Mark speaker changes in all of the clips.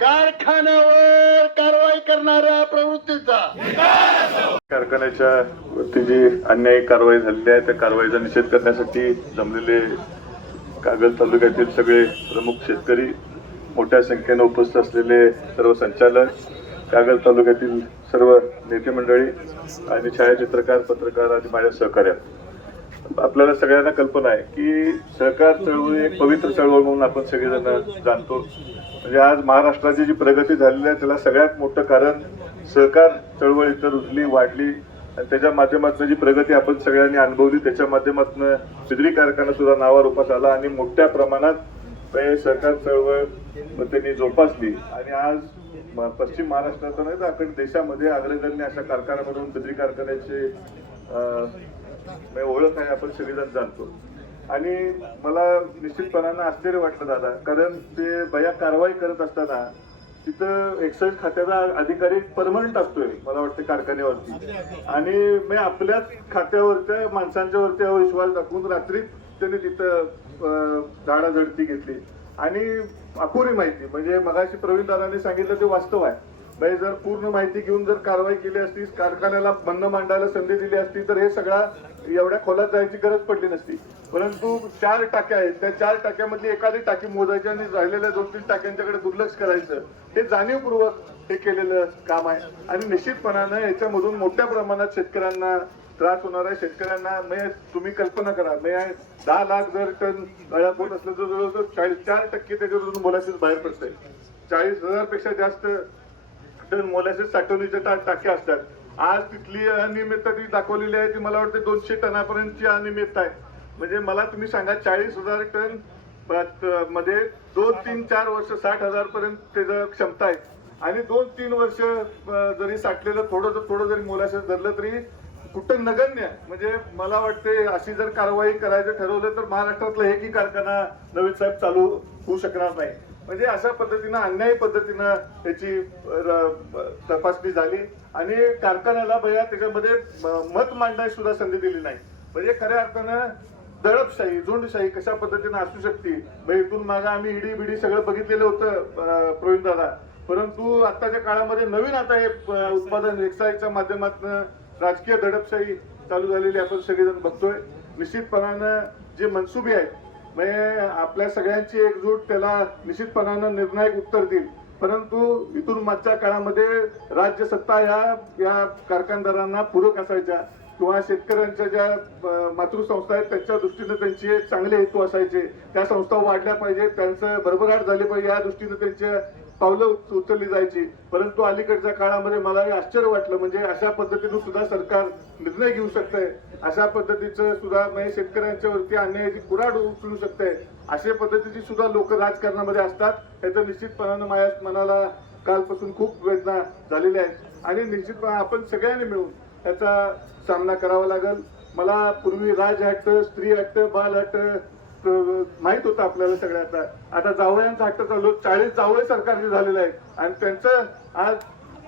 Speaker 1: कारखान्यावर कारवाई करणाऱ्या प्रवृत्तीचा.
Speaker 2: कारखान्याच्या वरती जी अन्यायी कारवाई झालेली आहे त्या कारवाईचा निषेध करण्यासाठी जमलेले कागल तालुक्यातील सगळे प्रमुख शेतकरी मोठ्या संख्येने उपस्थित असलेले सर्व संचालक कागल तालुक्यातील सर्व नेते मंडळी आणि छायाचित्रकार पत्रकार आणि माझ्या सहकार्या. आपल्याला सगळ्यांना कल्पना आहे की सहकार चळवळ एक पवित्र चळवळ म्हणून आपण सगळेजण जाणतो. म्हणजे आज महाराष्ट्राची जी प्रगती झालेली आहे त्याला सगळ्यात मोठं कारण सहकार चळवळ इथं रुजली वाढली आणि त्याच्या माध्यमातून जी प्रगती आपण सगळ्यांनी अनुभवली त्याच्या माध्यमातून बिद्री कारखाना सुद्धा नावारूपात आला आणि मोठ्या प्रमाणात हे सहकार चळवळ त्यांनी जोपासली. आणि आज पश्चिम महाराष्ट्रात नाही तर देशामध्ये अग्रगण्य अशा कारखान्यामधून दुसरी कारखान्याचे म्हणजे ओळख आहे आपण सगळेजण जाणतो. आणि मला निश्चितपणानं आश्चर्य वाटलं दादा कारण ते बया कारवाई करत असताना तिथं एक्साईज खात्याचा अधिकारी परमनंट असतोय मला वाटतं कारखान्यावरती. आणि मी आपल्याच खात्यावरच्या माणसांच्या वरती विश्वास दाखवून रात्री त्यांनी तिथं झाडाझडती घेतली. आणि अपुरी माहिती म्हणजे मगाशी प्रवीण दादांनी सांगितलं ते वास्तव आहे. म्हणजे जर पूर्ण माहिती घेऊन जर कारवाई केली असती कारखान्याला बंद मांडायला संधी दिली असती तर हे सगळा एवढ्या खोलात जायची गरज पडली नसती. परंतु चार टाक्या आहेत. त्या चार टाक्यामधली एखादी टाकी मोजायची आणि राहिलेल्या दोन तीन टाक्यांच्याकडे दुर्लक्ष करायचं हे जाणीवपूर्वक हे केलेलं काम आहे. आणि निश्चितपणानं याच्यामधून मोठ्या प्रमाणात शेतकऱ्यांना त्रास होणार आहे. शेतकऱ्यांना म्हणजे तुम्ही कल्पना करा. म्हणजे दहा लाख जर टन गळ्या असलं तर जवळजवळ चाळीस चार टक्के त्याच्यातून मोलाशीच बाहेर पडतंय. चाळीस हजारपेक्षा जास्त टन मोलाशीस साठवणीच्या टा- टाक्या असतात. आज तिथली अनियमितता ती दाखवलेली आहे ती मला वाटते दोनशे टनापर्यंतची अनियमितता आहे. म्हणजे मला तुम्ही सांगा चाळीस हजार टनमध्ये दोन तीन चार वर्ष साठ हजार पर्यंत त्याचं क्षमता आहे. आणि दोन तीन वर्ष जरी साठलेलं थोडं थोडं जरी मोलाशीस धरलं तरी कुठं नगण्य म्हणजे मला वाटते अशी जर कारवाई करायचं ठरवलं तर महाराष्ट्रातलं एकही कारखाना नवीन साहेब चालू होऊ शकणार नाही. म्हणजे अशा पद्धतीनं अन्यायी पद्धतीनं त्याची र- तपासणी झाली. आणि कारखान्याला भैया त्याच्यामध्ये म- मत मांडण्याची सुद्धा संधी दिली नाही. म्हणजे खऱ्या अर्थानं दडपशाही झुंडशाही कशा पद्धतीनं असू शकते? मग इथून मागे आम्ही ईडी बिडी सगळं बघितलेलं होतं प्रवीण दादा. परंतु आताच्या काळामध्ये नवीन आता हे उत्पादन एक्साईजच्या माध्यमातून राजकीय दडपशाही चालू झालेली आपण सगळेजण बघतोय. निश्चितपणानं जे मनसुबे आहेत म्हणजे आपल्या सगळ्यांची एकजूट त्याला निश्चितपणानं निर्णायक उत्तर देईल. परंतु इथून मागच्या काळामध्ये राज्य सत्ता ह्या या कारखानदारांना पूरक असायच्या. किंवा शेतकऱ्यांच्या ज्या मातृसंस्था आहेत त्यांच्या दृष्टीनं त्यांचे चांगले हेतू असायचे. त्या संस्था वाढल्या पाहिजे त्यांचं भरभराट झाली पाहिजे या दृष्टीनं त्यांच्या पावलं उच- उचलली जायची. परंतु अलीकडच्या काळामध्ये मला आश्चर्य वाटलं म्हणजे अशा पद्धतीनं सुद्धा सरकार निर्णय घेऊ शकतंय. अशा पद्धतीचं सुद्धा म्हणजे शेतकऱ्यांच्या वरती अन्यायाची कुराड उचलू शकते अशा पद्धतीची सुद्धा लोक राजकारणामध्ये असतात. याचं निश्चितपणानं माझ्या मनाला कालपासून खूप वेदना झालेल्या आहेत. आणि निश्चितपणे आपण सगळ्यांनी मिळून याचा सामना करावा लागेल. मला पूर्वी राज हट्ट स्त्री हट्ट बाल हट्ट अं, माहीत होतं आपल्याला सगळ्यांना. आता जावळ्यांचा हट्ट चालू चाळीस जावळे सरकारचे झालेले आहेत. आणि त्यांचं आज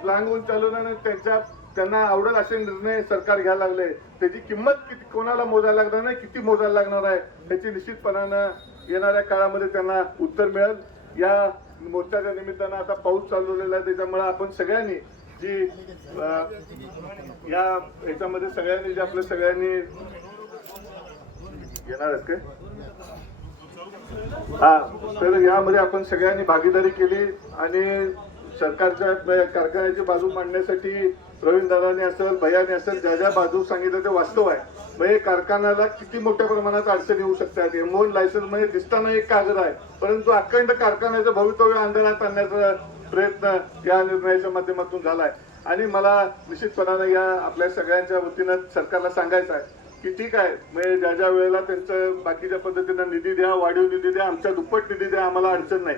Speaker 2: लांगून चालवल्यानं त्यांच्या त्यांना आवडेल असे निर्णय सरकार घ्यायला लागले. त्याची किंमत किती कोणाला मोजायला लागणार नाही किती मोजायला लागणार आहे त्याची निश्चितपणानं येणाऱ्या काळामध्ये त्यांना उत्तर मिळेल. या मोर्चाच्या निमित्तानं आता पाऊस चालू झालेला आहे त्याच्यामुळे आपण सगळ्यांनी जी या याच्यामध्ये सगळ्यांनी जे आपल्या सगळ्यांनी येणार आहेत काय? हा तर यामध्ये आपण सगळ्यांनी भागीदारी केली आणि सरकारच्या कारखान्याची बाजू मांडण्यासाठी प्रवीण असेल भयाने असेल ज्या ज्या बाजू सांगितलं ते वास्तव आहे. म्हणजे कारखान्याला किती मोठ्या प्रमाणात अडचणी येऊ शकतात? एमओन लायसन्समध्ये दिसताना एक कागद आहे. परंतु अखंड कारखान्याचं भवितव्य अंधारात आणण्याचं प्रयत्न या निर्णयाच्या माध्यमातून झालाय. आणि मला निश्चितपणानं या आपल्या सगळ्यांच्या वतीनं सरकारला सांगायचं आहे की ठीक आहे म्हणजे ज्या ज्या वेळेला त्यांचं बाकीच्या पद्धतीनं निधी द्या वाढीव निधी द्या आमच्या दुप्पट निधी द्या आम्हाला अडचण नाही.